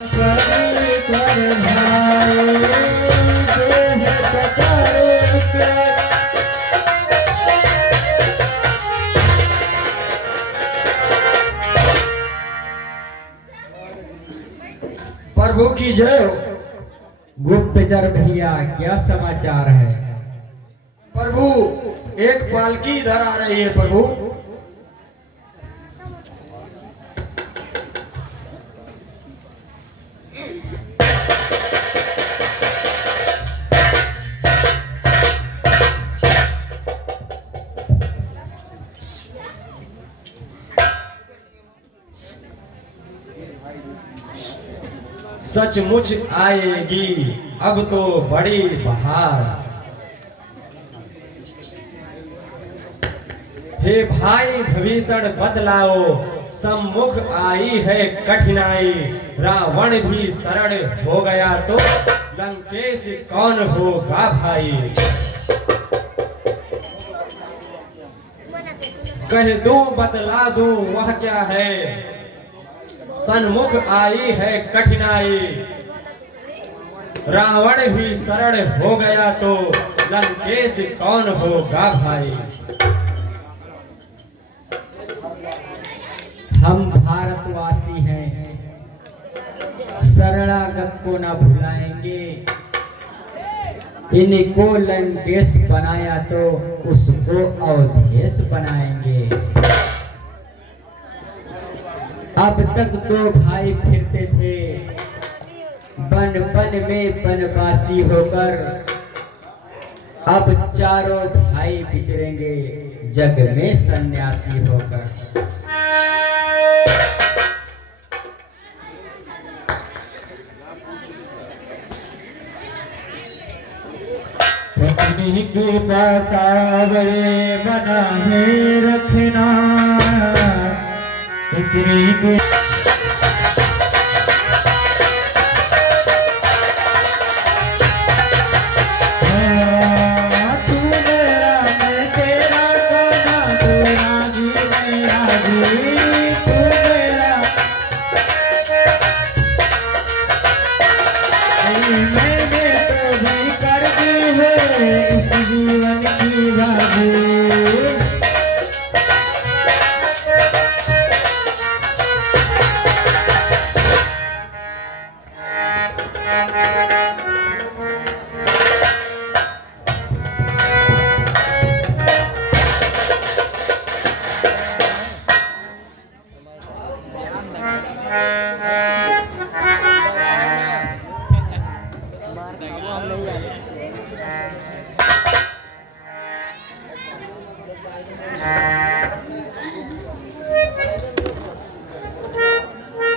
प्रभु की जय हो। गुप्तचर भैया क्या समाचार है? प्रभु एक पालकी इधर आ रही है प्रभु। सचमुच आएगी अब तो बड़ी बहार। हे भाई भीषण बदलाओ, सम्मुख आई है कठिनाई। रावण भी शरण हो गया तो लंकेश कौन होगा भाई। कह दूं बतला दूं वह क्या है, सन्मुख आई है कठिनाई। रावण भी शरण हो गया तो लंकेश कौन होगा भाई। हम भारतवासी हैं, शरणागत को न भुलाएंगे। इनको लंकेश बनाया तो उसको अवधेश बनाएंगे। अब तक दो भाई फिरते थे बन बन में बनवासी होकर, अब चारों भाई बिचरेंगे जग में सन्यासी होकर। अपनी कृपा सावरे बना में रखना। तेरी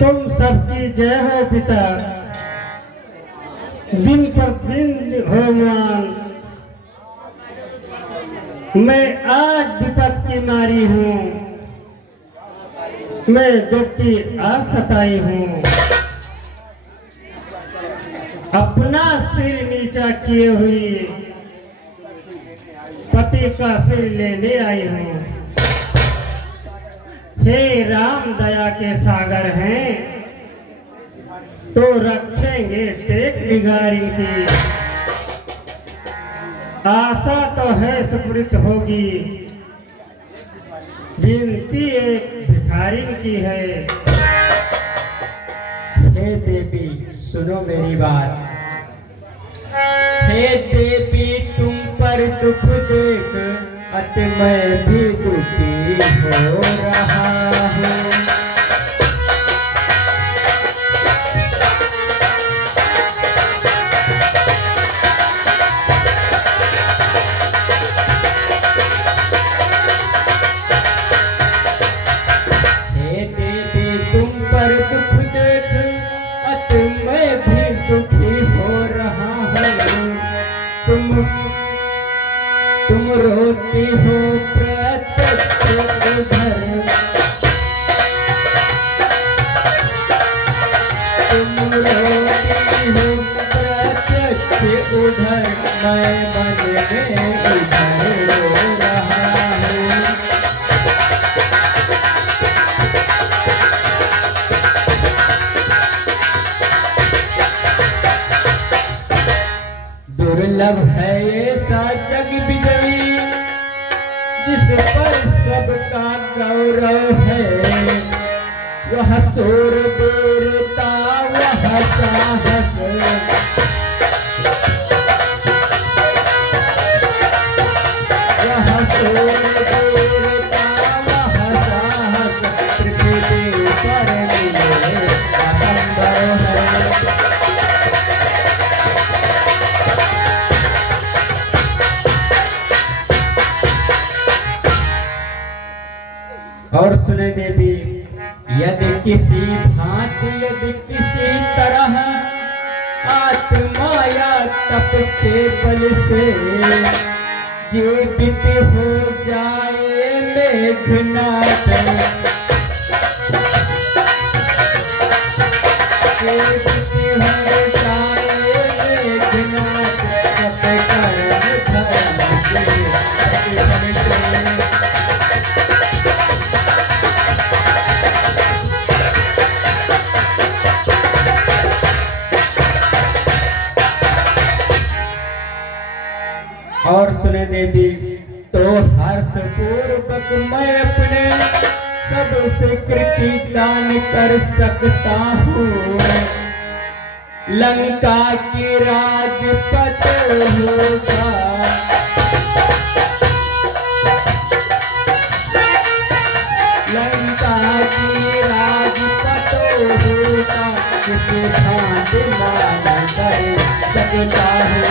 तुम सबकी जय हो पिता। दिन पर दिन हो मान, मैं आज विपद की मारी हूँ। मैं दुख की आज सताई हूँ। अपना सिर नीचा किए हुई पति का सिर लेने आई हूँ। हे राम दया के सागर हैं, तो रखेंगे टेक बिगारी की। आशा तो है सुकृत होगी, विनती एक भिखारी की है। हे देवी सुनो मेरी बात। हे देवी तुम पर दुख देख अति मैं भी दुखी हो रहा हूँ। हे देवी तुम पर दुख देख अति मैं भी दुखी हो रहा हूँ। तुम रोती हो प्रत्यक्ष उधर, तुम रोती हो प्रत्यक्ष उधर, मैं मन में इधर रो रहा हूँ। दुर्लभ है ऐसा जग विजयी जिस पर सबका गौरव है। वह शूर वीरता वह साहस, वह शूर वीरता वह साहस पृथ्वी पर मिले असंभव है। और सुने देवी, यदि किसी भांति यदि किसी तरह आत्मा या तप के बल से जीवित हो जाए मेघनाथ, जीवित हो जाए मेघनाथ, सब कर्म धर्म के फल से। और सुने देवी, तो हर्ष पूर्वक मैं अपने सबसे कृति दान कर सकता हूँ। लंका की राजपत होगा, लंका की राजपत होगा, किसी भांति मान कर सकता हूँ।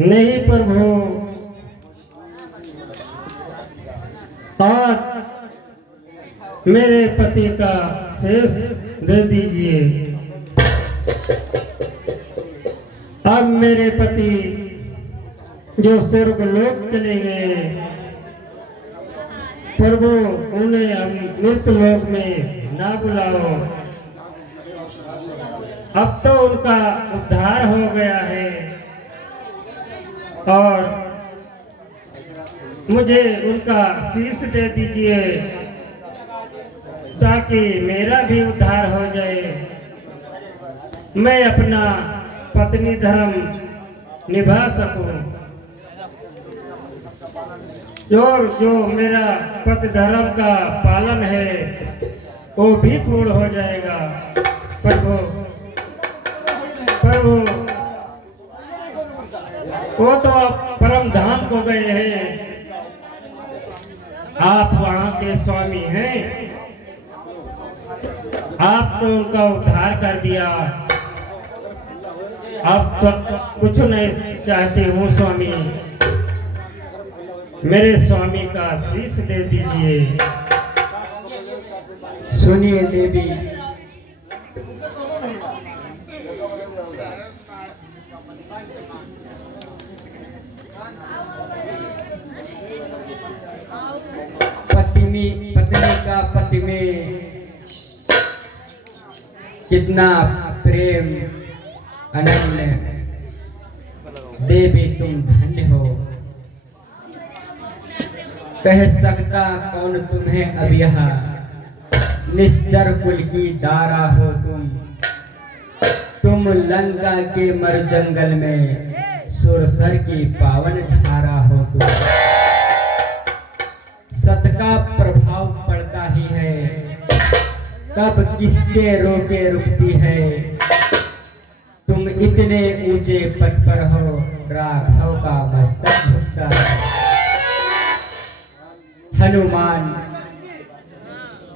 नहीं प्रभु, आज मेरे पति का शेष दे दीजिए। अब मेरे पति जो स्वर्ग लोक चले गए, प्रभु उन्हें अब मृत लोक में ना बुलाओ। अब तो उनका उद्धार हो गया है और मुझे उनका शीश दे दीजिए ताकि मेरा भी उद्धार हो जाए, मैं अपना पत्नी धर्म निभा सकूं। और जो मेरा पति धर्म का पालन है वो भी पूर्ण हो जाएगा। प्रभु प्रभु, वो तो परम धाम को गए हैं, आप वहां के स्वामी हैं, आप तो उनका उद्धार कर दिया। अब तो कुछ नहीं चाहती हूँ स्वामी, मेरे स्वामी का शीश दे दीजिए। सुनिए देवी, पत्नी का पति में कितना प्रेम अनन्य, देवी तुम धन्य हो। कह सकता कौन तुम्हें अब यहाँ, निश्चर कुल की दारा हो तुम लंका के मर जंगल में सुरसर की पावन धारा हो तुम। सत का प्रभाव पड़ता ही है, कब किसके रोके रुकती है। तुम इतने ऊंचे पद पर हो, राघव का मस्तक झुकता है। हनुमान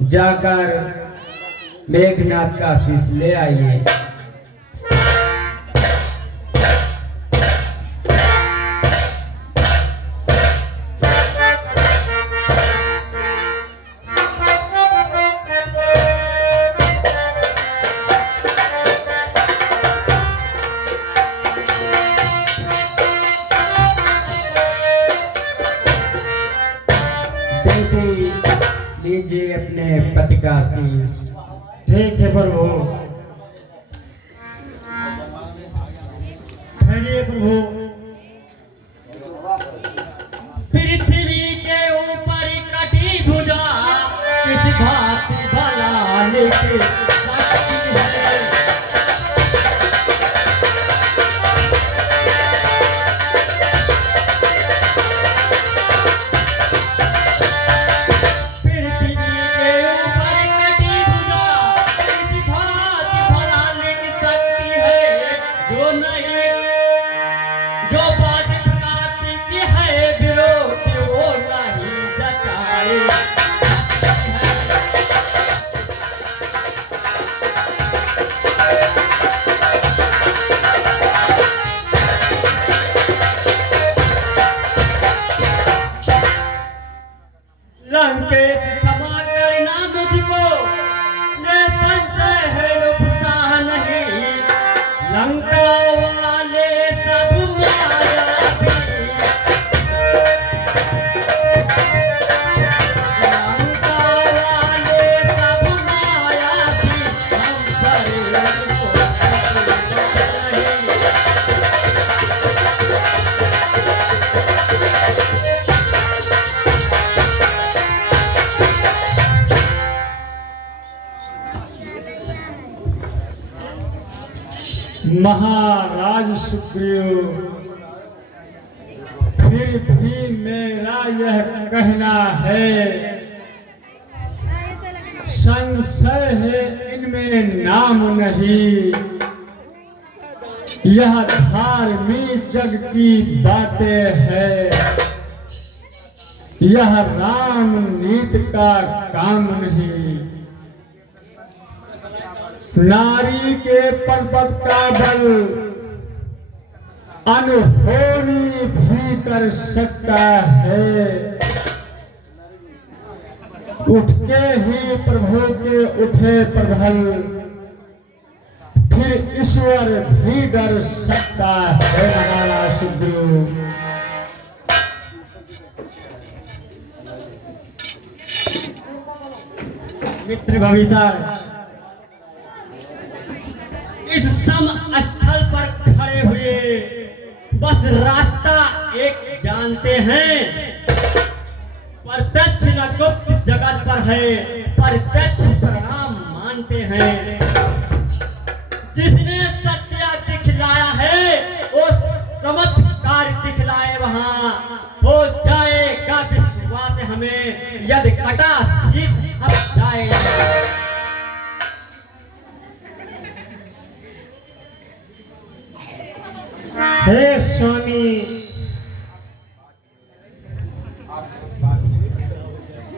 जाकर मेघनाथ का शीश ले आइए। लीजिए अपने पति का शीश। ठीक है प्रभु। धन्य प्रभु। पृथ्वी के ऊपर की शक्ति है। पृथ्वी के ऊपर कटी भुजा इस भांति फैलाने की शक्ति है, जो नहीं जो बात प्रकृति की है विरोध वो नहीं जताए। लंकेश क्षमा करना मुझको, ये संशय है उपसाह नहीं, लंका वाले सब मायावी, लंका वाले सब मायावी, हम पर उनको नहीं। महाराज सुग्रीव, फिर भी मेरा यह कहना है, संशय है इनमें नाम नहीं, यह धार्मिक जग की बातें है, यह राम नीति का काम नहीं। नारी के पर्वत का बल अनहोनी भी कर सकता है, उठ के ही प्रभु के उठे प्रबल, फिर ईश्वर भी डर सकता है। महाराज सुग्रीव, मित्र भविष्य इस सम स्थल पर खड़े हुए बस रास्ता एक जानते हैं, प्रत्यक्ष न गुप्त जगत पर है, प्रत्यक्ष परिणाम मानते हैं। जिसने सत्य दिखलाया है वो चमत्कार दिखलाए, वहां हो जाएगा विश्वास हमें, यदि कटा शीश हट जाएगा। हे स्वामी,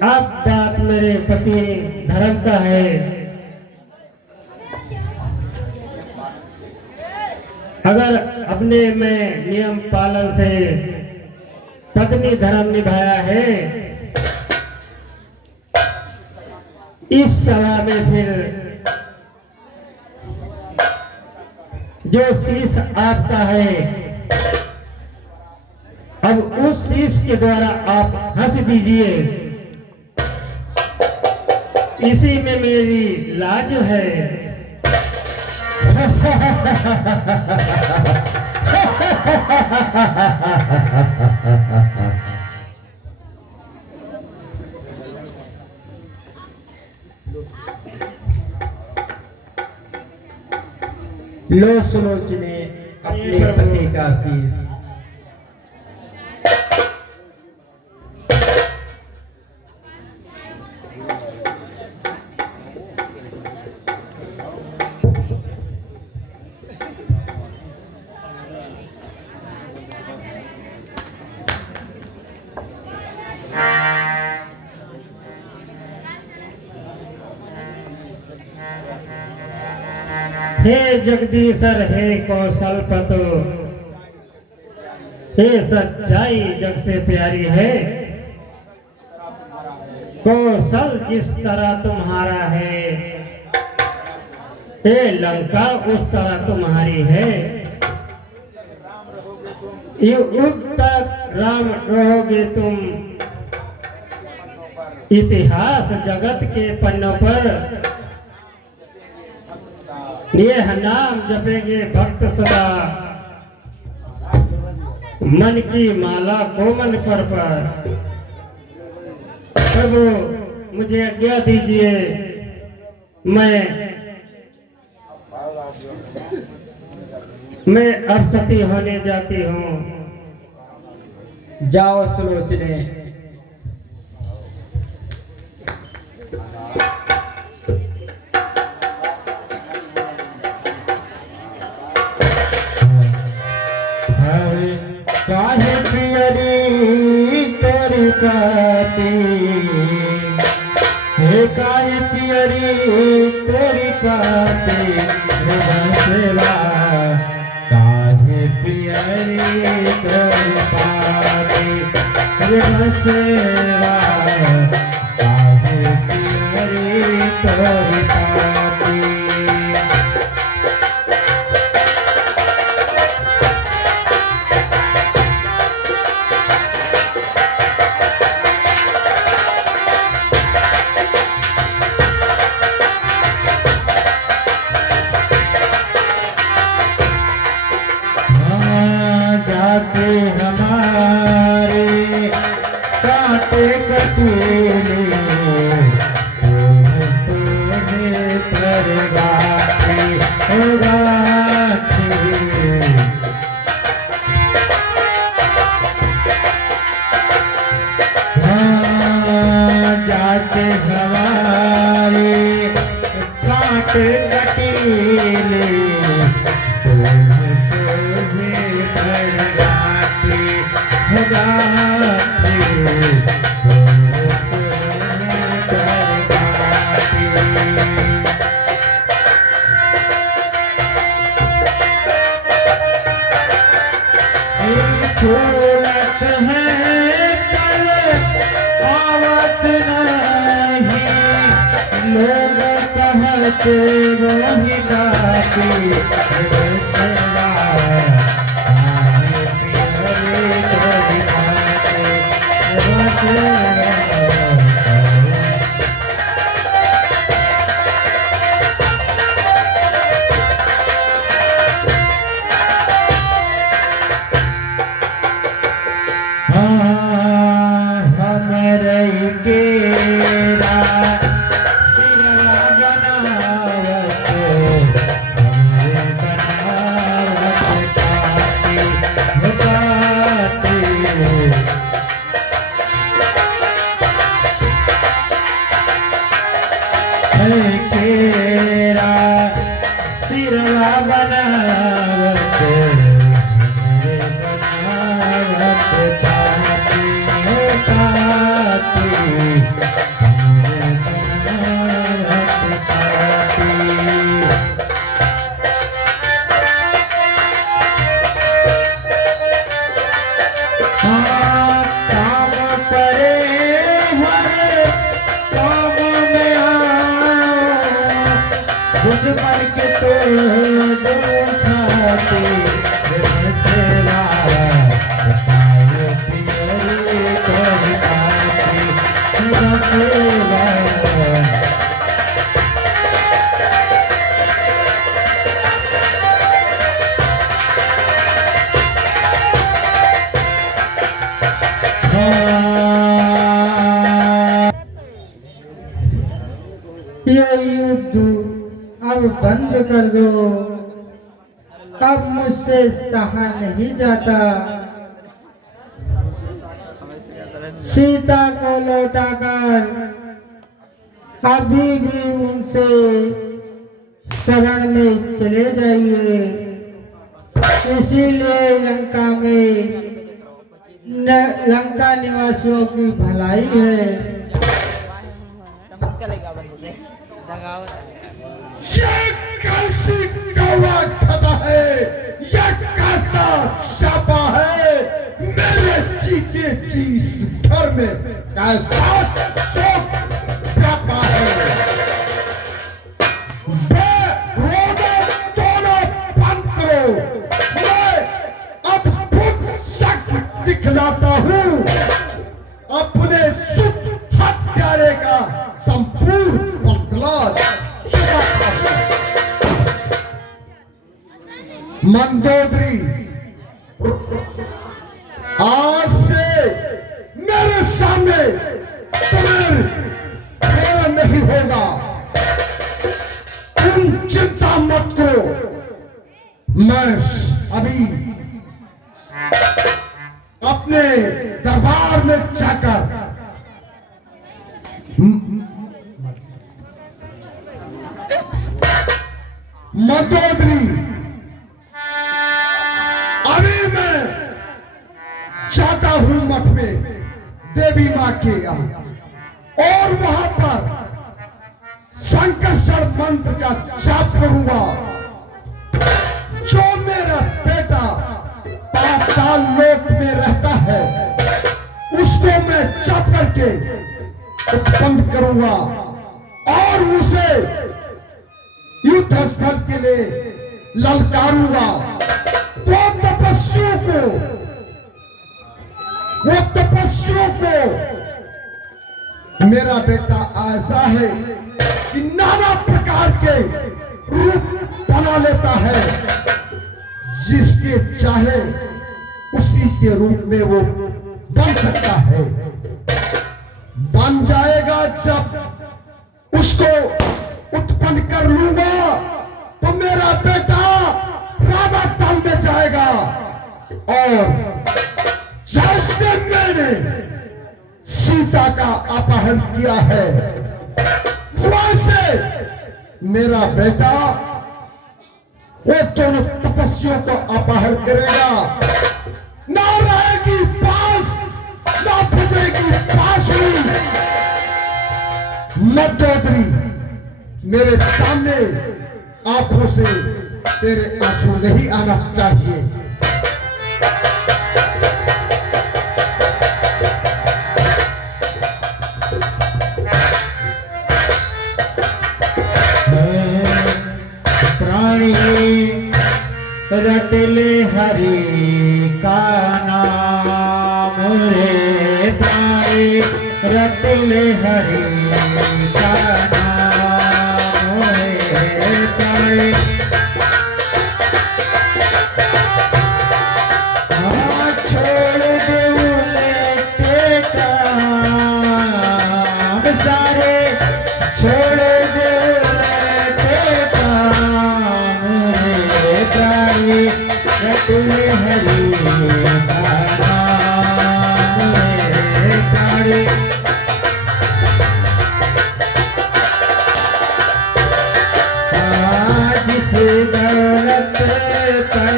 अब बात मेरे पति धर्म का है, अगर अपने में नियम पालन से पत्नी धर्म निभाया है, इस सभा में फिर जो शीश आपका है, अब उस शीश के द्वारा आप हंस दीजिए, इसी में मेरी लाज है। लो सुलोचने अपने पति का शीश। हे जगदीशर, हे कौशलपतो, हे सच्चाई जग से प्यारी है, कौशल जिस तरह तुम्हारा है, हे लंका उस तरह तुम्हारी है, युग तक राम रहोगे तुम, इतिहास जगत के पन्नों पर यह नाम जपेंगे भक्त सदा, मन की माला कोमल कर पर। प्रभु मुझे आज्ञा दीजिए, मैं अब सती होने जाती हूँ। जाओ सुलोचने। काहे पियरी तेरी पाती, हे काहे पियरी तेरी पाती, सेवा काहे पियरी तेरी पाती, सेवा काहे पियरी तेरी पाती। जाते हमारे कांटे कटीले, तूने पर गाते गाते। जाते हमारे कांटे कटीले, छोड़त है कल आवत नहीं, लोग कहते वही गाती, सेवा केरा सिरवा बनावत, बनावत पाती पाती, बनावत पाती। काम करे हर काम में दुश्मन के तो दो छाती, सेवा काहे पियरी तेरी पाती, सेवा। ये युद्ध अब बंद कर दो, अब मुझसे सहा नहीं जाता। सीता को लौटाकर अभी भी उनसे शरण में चले जाइए, इसीलिए लंका में लंका निवासियों की भलाई है। ये कैसी कौवा खता है, ये कैसा शापा है, मेरे जीते जी इस घर में कैसा शोक व्यापा है। दोनों बंद करो, मैं अद्भुत शक्ति दिखलाता हूँ, अपने सुख हत्यारे का संपूर्ण बदला चुकाता हूँ। मंदोदरी, आज से मेरे सामने तुम्हें खड़ा नहीं होगा। अपने दरबार में जाकर मंदोदरी, अभी मैं जाता हूं मठ में देवी मां के यहाँ, और वहां पर संकर्षण मंत्र का जाप करूंगा। जो मेरा बेटा पाताल लोक में रहता है उसको मैं जाप करके उत्पन्न करूंगा और उसे युद्ध स्थल के लिए ललकारूंगा। वो तपस्वियों को मेरा बेटा ऐसा है कि नाना प्रकार के रूप बना लेता है, जिसके चाहे उसी के रूप में वो बन सकता है। बन जाएगा, जब उसको उत्पन्न कर लूंगा तो मेरा बेटा रावण में जाएगा, और जैसे मैंने सीता का अपहरण किया है वैसे मेरा बेटा वो दोनों तपस्वियों को अपहरण करेगा। ना रहेगी पास, ना बजेगी बांसुरी। मंदोदरी, मेरे सामने आंखों से तेरे आंसू नहीं आना चाहिए। रट ले हरि का नाम रे प्यारे, रट ले हरि का नाम रे प्यारे। छोड़ दो लेते काम सारे, छोड़ दो लेते काम रे प्यारे, रट ले हरि का नाम रे प्यारे। जिस दौलत पर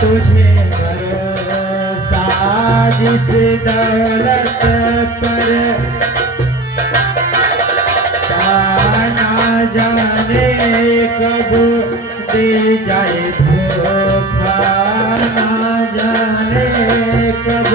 तुझे भरोसा, जिस दौलत पर ना जाने कब दे जाए धोखा, ना जाने कब।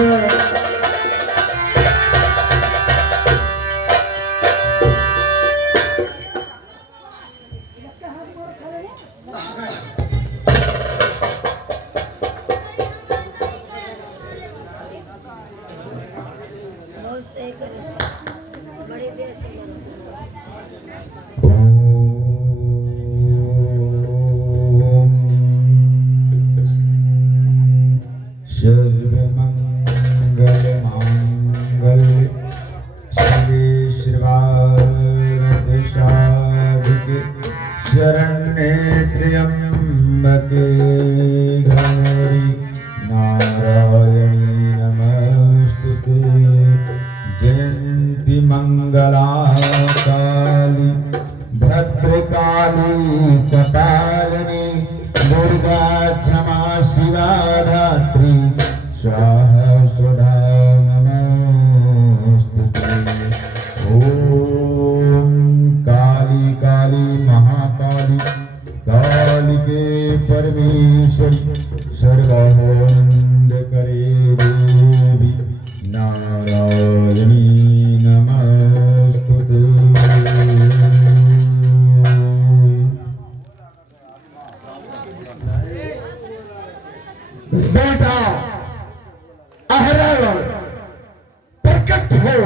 शरण्ये त्र्यंबके गौरी नारायणी नमस्तुते। जयंती मंगला काली भद्रकाली कपालिनी दुर्गा क्षमा शिवा धात्री स्वाहा स्वधा नमस्तुते। ओम काली काली महाकाली कालिके परमेश्वरी सर्वानंद करे देवी नारायणी नमस्तुते। बेटा अहरावण प्रकट हो।